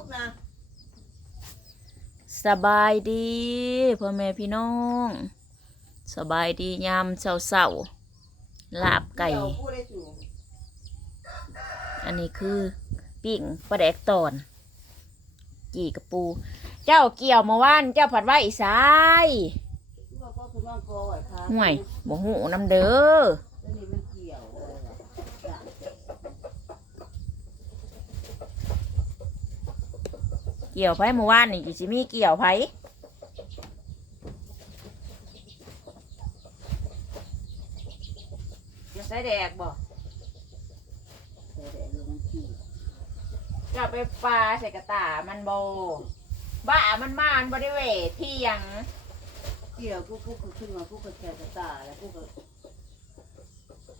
กนะสบายดีพ่อแม่พี่น้อง สบายดียามเช้าเช้าๆลาบไก่เดี๋ยวกูได้สูงอันนี้คือปิ้งปลาแดกตอนจีกระปู เจ้าเกี่ยวเมื่อวานเจ้าผัดไว้อีสายว่าก็คือว่างกอไหวพาห่วยบ่หูน้ำเด้อ แล้วนี่มันเกี่ยวเลยเหรอจ้ะ เกี่ยวไผเมื่อวานนี่สิมีเกี่ยวไผจะใส่แดกบ่แต่แต่ลงขี้จะไปปลาใส่กระตามันโบบ้ามันมานบริเวณที่ยังเกี่ยวกูกูก็ขึ้นมากูก็แค่กระตาแล้วกูก็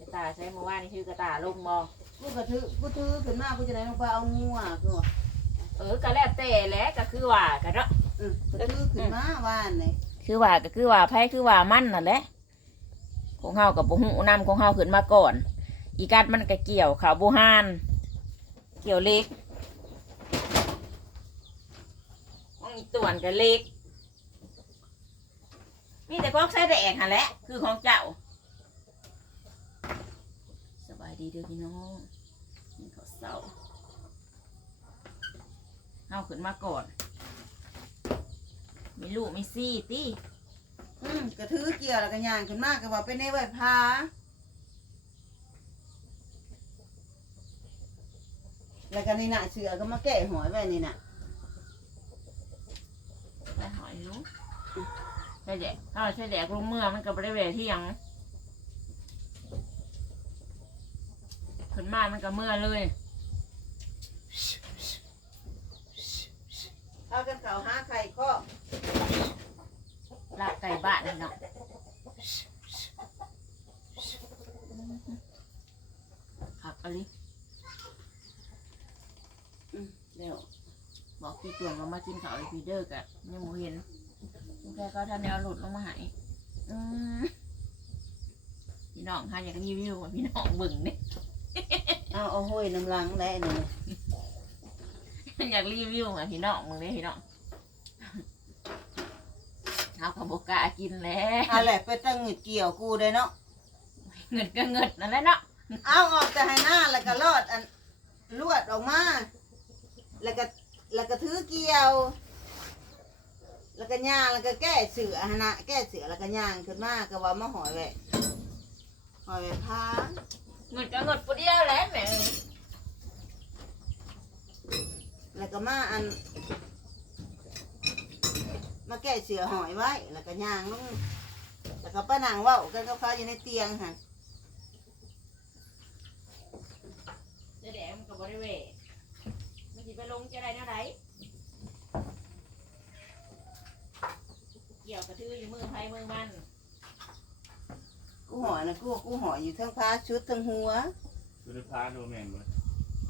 กระตาใช้เมื่อวานนี่ชื่อกระตาลุงบอกูก็ถือกูถือขึ้นมากูจะไหนลงไปเอางัวกูว่า เออก็แล้วแต่แหล้วก็คือว่ากันเนาะอืมก็ถือขึ้นมาว่านเลยคือว่าก็คือว่าไพ่คือว่ามันนั่นแหละของเฮากับบุหูนำของเฮาขึ้นมาก่อน อีกัดมันก็เกี่ยวขาวบูฮานเกี่ยวเล็กของอีต่วนก็เล็กมีแต่กอกใส่แดงหันแหละคือของเจ้า สบายดีเด้อพี่น้องนี่เขาวเศร้า เฮาขึ้นมาก่อน มีลูกมีซี่ติอืมก็ถือเกี่ยวแล้วก็ย่างขึ้นมาก็ว่าเป็นในไหวพาแล้วก็นี่น่ะเสือก็มาแกะหอยไว้นี่น่ะไปหอยลูกใช่แดกถ้าใช่แดกลงเมื่อมันก็บริเวณที่ยังขึ้นมามันก็เมื่อเลย เอากันเขาหาไข่ข้อลาบไก่บ้านนี่เนาะขับอะไรอืมเดี๋ยวบอกพี่ตวงเรามากินข้าวไอพีเดอร์กะยังโมเห็นแค่เขาทำแนวหลุดลงมาใหายอืมพี่น้องค่ะอยากรีวิวว่าพี่น้องเบิ่งเนี่ยเอาเอาห้อยน้ำลังได้หนึ่ง อยากรีวิวอะพี่น้องมึงเนี่ยพี่น้องเอาขบกล้ากินแล้วอะไรไปตั้งเงิดเกี่ยวกูได้เนาะเงินก็เงินนั่นแหละเนาะเอาออกแต่ให้หน้าแล้วก็รอดอันลวดออกมา แล้วก็แล้วก็ถือเกี่ยว แล้วก็ย่างแล้วก็แก้เสือหนนะแก้เสือแล้วก็ย่างขึ้นมาก็ว่ามาหอยไว้หอยไว้พาเงินก็เงินปุ๊เดียวแหล้วแหม่ แล้วก็มาอัน มาแก้เสือหอยไว้ แล้วก็ย่างลงแล้วก็ป้านางเว่ากันก็เขาอยู่ในเตียงค่ะจะแดงมันกับบริเวณมันสิไปลงจะได้เท่าไหรเกี่ยวกระทืออยู่มือไผมือมันกูหอยนะกูกูหอยอยู่ทั้งพาชุดทั้งหัวสุดพาโดแมนบ่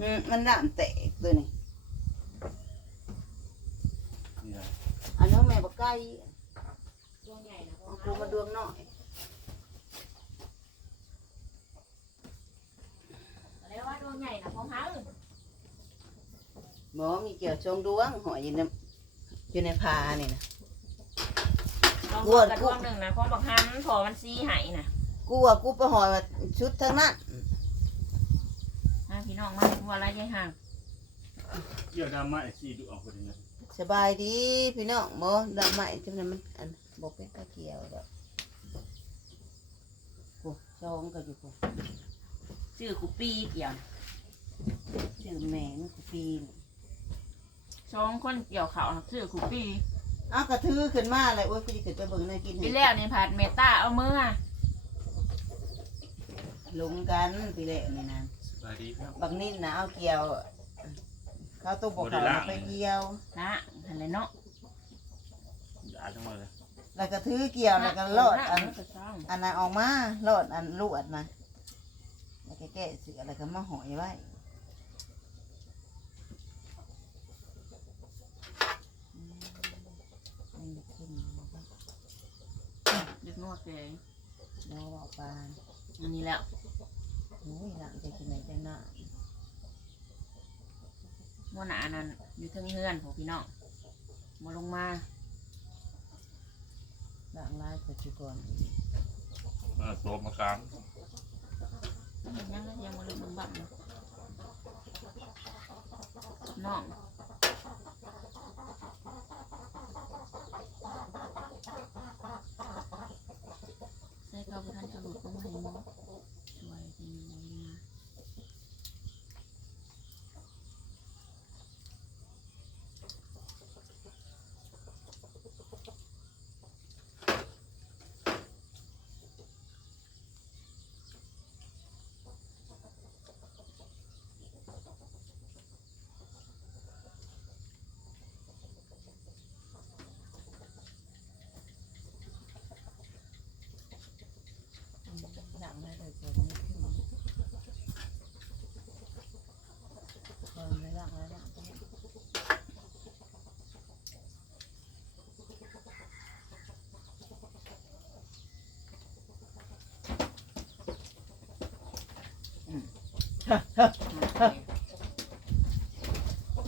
อืมมันน้ำแตกตัวนี้ นี่ล่ะอันนั้นแม่บอกไก่ดวงใหญ่นะพเอาอกูมาดวงหน่อยแล้วว่าดวงใหญ่นะพอพังหมอมีเกี่ยวชงดวงหอยอยู่ในอยู่ในพานี่นะลองอ้วนกระดวงหนึ่งนะของบักฮันพอมันซีใหายนะกูว่ากูไปหอยว่าชุดทั้งนั้นมาพี่น้องมาหัวอะไรยายห่างเกี่ยวดำมาไอ้ซี่ดูออกพอดีนะ สบายดีพี่น้องหมอดำใหม่จังนั้นมันอันบอกเป็นตะเกียวดอกกูชองก็อยู่กูชื่อคุปปี้เกี่ยวชื่อแมงกูปีนสองคนเกี่ยวเขาชื่อคุปปี้อ้าวกระทือขึ้นมาเลยโอ้ยกูจะขึ้นไปเบิ่งในกินพี่แล้วนี่ผัดเมตาเอามืออะลงกันพี่เละนี่นะสบายดีครับบางนิ่นนะเอาเกี่ยว เขาต้องบอกเขาเอาไปเกี่ยว นะอะไรเนาะด่าจังเลย แล้วก็ถือเกี่ยวแล้วก็ลอดอันกระช่องอันนั้นออกมาลอดอันลวดนะแล้วก็แก้เสือแล้วก็มาหอยไว้อืมนี่ขึ้นมาบ้างเด็กนวดเลยรอบอกปานอันนี้แล้วโอ้ยหลังจะกินไหนจะหน้า หัวหน้านั่นอยู่เทึงเฮือนพวกพี่น้องมาลงมาด่างลายปัจจุบันเออโตมากลางเห็นยังแล้วยังมาลืมบังๆน้องใส่เขาไปทันจะหลุดลงมาให้หมอช่วยจะยังไงมา ด่งลายปัจจุบันนี้ขึ้นคนไม่ด่างลายด่างไป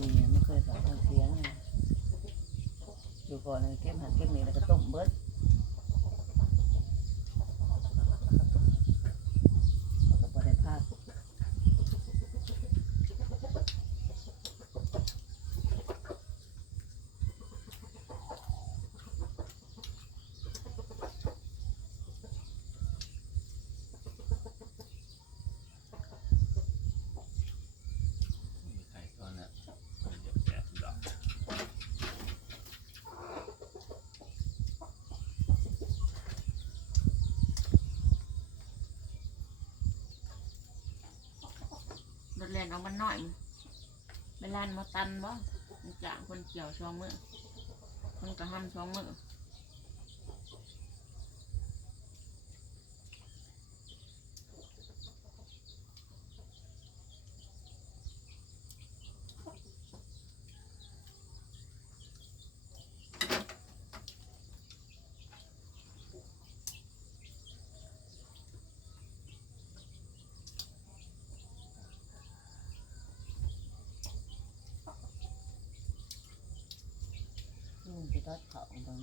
นี่ไม่เคยฟังเสียงไงอยู่ก่อนเลยเก็บหันเก็บนี่แล้วก็ต้มเบิดก็บ่ได้พลาด ไข่ตอนน่ะมันจะแสบดอก รถแล่ นเอามันหน่อยเวลานมาตันบ่มันจางคนเกี่ยวช่องมือมันก็ห้ำช่องมือ ตัดเขาบาง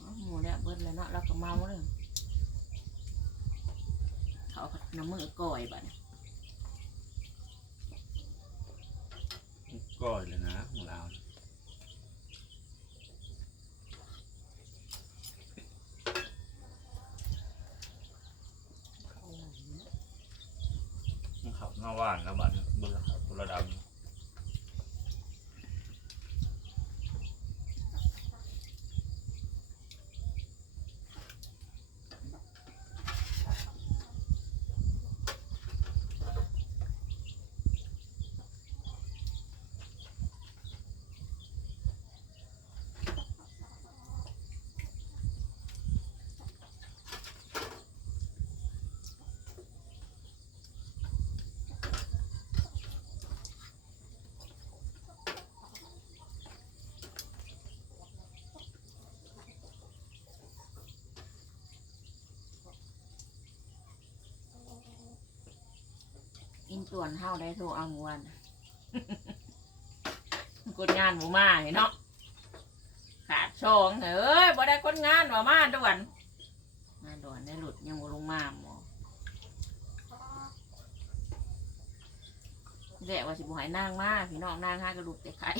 อ๋อหมูแล้วเบิดแล้วเนาะแล้วก็เมาเลยเขาก็น้ำมือก่อยบัดนี้ก้อยเลยนะของเรามันขับหน้าว่านแล้วบัดนี้เบื่อขับตัวระดับ อินต่วนเฮาได้โทรเอาเมื่อวันกดงานหมูมาเห็นเนาะขาดช่องเอ้ยบ่ได้คนงานว่ามาด่วนมาด่วนได้หลุดยังบ่ลงมาหมอแดกว่าสิบ่ใหายนางมาพี่น้องนางห้ากระดูกแต่ไข่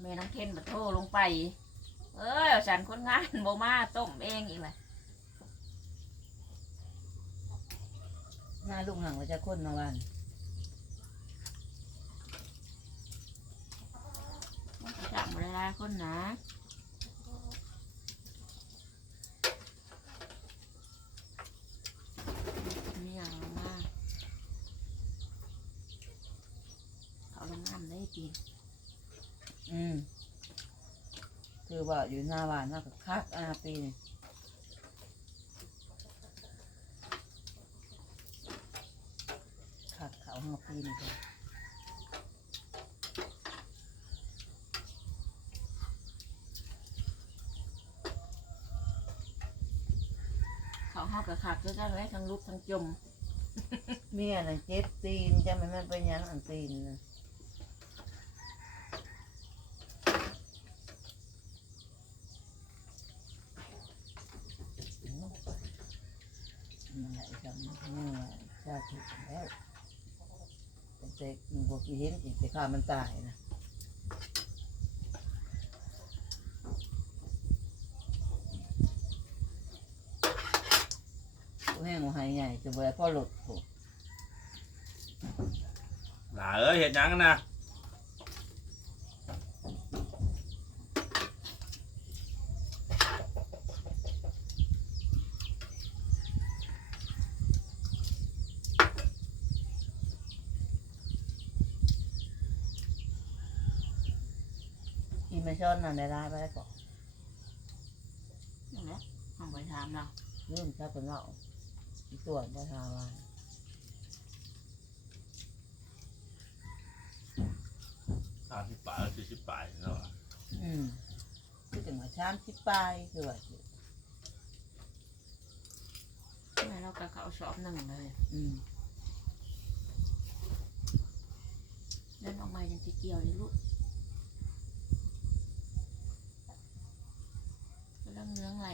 แม่น้องเคนมาโทรลงไป เอ้ยเอาฉันคนงานบ่มาต้มเองอีกเลย หน้าลูกห่างว่าจะคนมาวันจับเวลาคนนะนี่อย่างมากเขาลงน้ำได้กินอืมคือว่าอยู่หน้าบ้านมากกับคักอาปีนี่คัก เขาห้าปีนี่ค่ะเขาห้ากับขาดก็จะไว้ทั้งลุกทั้งจม เมียน่ะเจ็บตีนจะมันมันเป็นหยังอันตีนนะมันไหลจำนี่ว่าชาติแล้ว แต่เด็กบวกเห็นอีกแต่ข้ามันตายนะแห้งหายใหญ่จะเบื่อพ่อหลุดโผหลาเอ้ยเห็นยังนะ ช้อนนั่นได้ได้ไปแล้วก่อนนั่นแหละทำไปถามเราเริ่มชักเป็นเราอีตัวบ่ทาว่าสามสิบปลายสี่สิบปลายเนาะอืมคือจังหวะชามชิบปลายคือว่าสิแม่เรากับเขาสอบหนึ่งเลยอืมเล่นออกมายังจะเกี่ยวอยู่ลูก กำลังเนื้องไหล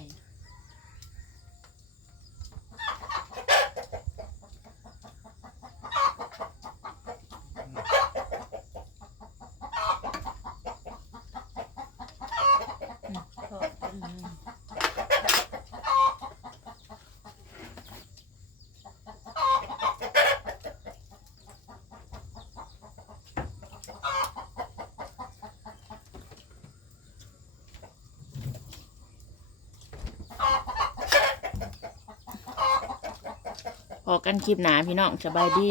พอกันคลิปหนาพี่น้องสบายดี